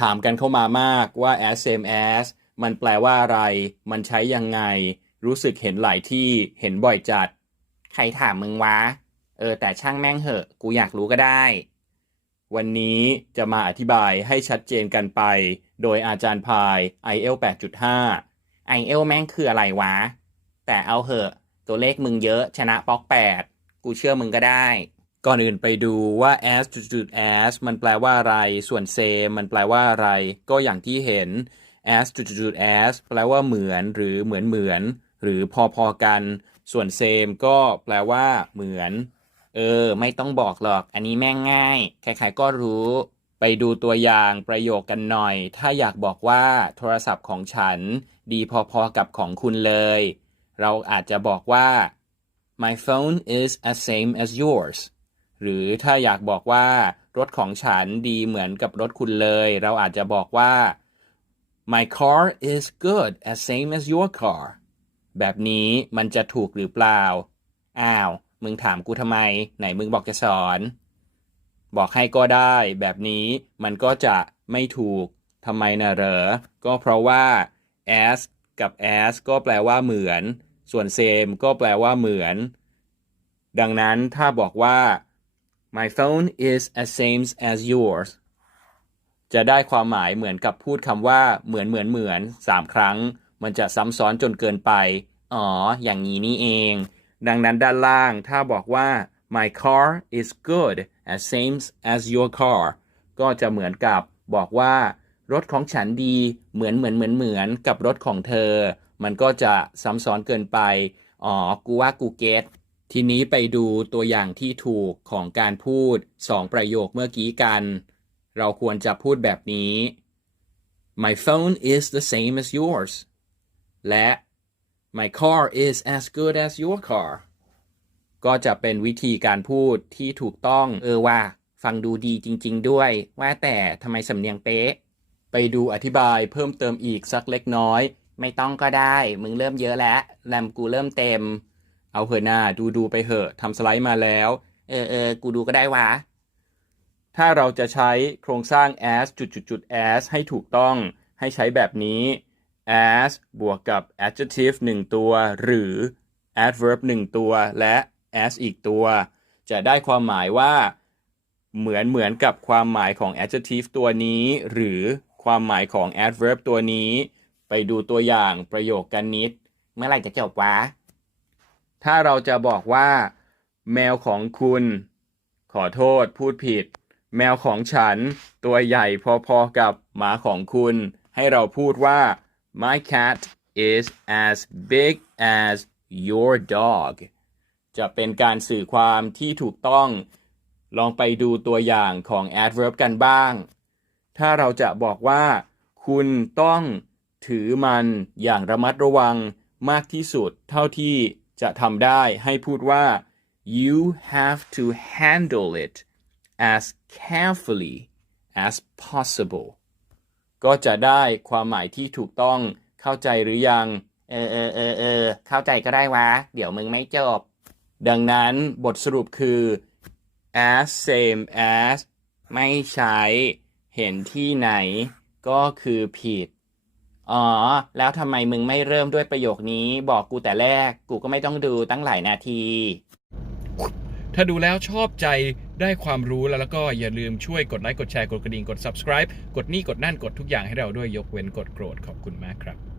ถามกันเข้ามามากว่า as same as มันแปลว่าอะไร มันใช้ยังไง รู้สึกเห็นหลายที่เห็นบ่อยจัด ใครถามมึงวะ เออ แต่ช่างแม่งเหอะ กูอยากรู้ก็ได้ วันนี้จะมาอธิบายให้ชัดเจนกันไป โดยอาจารย์พาย IL 8.5ไอเอลแม่งคืออะไรวะ แต่เอาเหอะ ตัวเลขมึงเยอะชนะป๊อกแปดกูเชื่อมึงก็ได้ ก่อนอื่นไปดูว่า as จุด as มันแปลว่าอะไร ส่วน same มันแปลว่าอะไร ก็อย่างที่เห็น as จุดๆ as แปลว่าเหมือนหรือเหมือนเหมือน หรือพอๆกัน ส่วน same ก็แปลว่า เหมือน เออ ไม่ต้องบอกหรอก อันนี้แม่งง่าย ใครๆก็รู้ ไปดูตัวอย่างประโยคกันหน่อย ถ้าอยากบอกว่าโทรศัพท์ของฉัน ดีพอๆกับของคุณเลย เราอาจจะบอกว่า my phone is as same as yours หรือถ้าอยากบอกว่ารถของฉันดีเหมือนกับรถคุณเลย เราอาจจะบอกว่า my car is good as same as your car แบบนี้มันจะถูกหรือเปล่า อ้าว มึงถามกูทำไม ไหนมึงบอกจะสอน บอกให้ก็ได้ แบบนี้มันก็จะไม่ถูกทำไมนะเหรอ ก็เพราะว่า as กับ as ก็แปลว่าเหมือน ส่วน same ก็แปลว่าเหมือน ดังนั้นถ้าบอกว่า my phone is as same as yours จะได้ความหมายเหมือนกับพูดคำว่าเหมือนเหมือนเหมือนสามครั้ง มันจะซ้ำซ้อนจนเกินไป อ๋อ อย่างนี้นี่เอง ดังนั้นด้านล่างถ้าบอกว่า my car is good as same as your car ก็จะเหมือนกับบอกว่ารถของฉันดีเหมือนเหมือนเหมือนเหมือนกับรถของเธอ มันก็จะซ้ำซ้อนเกินไป อ๋อ กูว่ากูเก็ต ทีนี้ไปดูตัวอย่างที่ถูกของการพูดสองประโยคเมื่อกี้กัน เราควรจะพูดแบบนี้ My phone is the same as yours และ My car is as good as your car ก็จะเป็นวิธีการพูดที่ถูกต้องเออว่า ฟังดูดีจริง ๆ ด้วย ว่าแต่ทำไมสำเนียงเป๊ะ ไปดูอธิบายเพิ่มเติมอีกสักเล็กน้อย ไม่ต้องก็ได้ มึงเริ่มเยอะแล้วแรมกูเริ่มเต็ม เอาเหอะหน้าดูดูไปเหอะทำสไลด์มาแล้ว เออเออกูดูก็ได้วะ ถ้าเราจะใช้โครงสร้าง as จุดจุดจุด as ให้ถูกต้องให้ใช้แบบนี้ as บวกกับ adjective 1 ตัว หรือ adverb 1 ตัว และ as อีกตัว จะได้ความหมายว่า เหมือนเหมือนกับความหมายของ adjective ตัวนี้ หรือความหมายของ adverb ตัวนี้ ไปดูตัวอย่างประโยคกันนิด เมื่อไหร่จะจบวะ ถ้าเราจะบอกว่า แมวของคุณ ขอโทษพูดผิด แมวของฉัน ตัวใหญ่พอๆกับหมาของคุณ ให้เราพูดว่า my cat is as big as your dog จะเป็นการสื่อความที่ถูกต้อง ลองไปดูตัวอย่างของ adverb กันบ้าง ถ้าเราจะบอกว่า คุณต้องถือมันอย่างระมัดระวังมากที่สุดเท่าที่ จะทำได้ให้พูดว่า you have to handle it as carefully as possible ก็จะได้ความหมายที่ถูกต้องเข้าใจหรือยัง เออเออเออเออเข้าใจก็ได้วะ เดี๋ยวมึงไม่จบ ดังนั้นบทสรุปคือ as same as ไม่ใช้ เห็นที่ไหน ก็คือผิด อ๋อ แล้วทำไมมึงไม่เริ่มด้วยประโยคนี้ บอกกูแต่แรก กูก็ไม่ต้องดูตั้งหลายนาที ถ้าดูแล้วชอบใจได้ความรู้แล้วแล้วก็อย่าลืมช่วยกดไลค์กดแชร์กดกระดิ่งกด subscribe กดนี่กดนั่นกดทุกอย่างให้เราด้วยยกเว้นกดโกรธขอบคุณมากครับ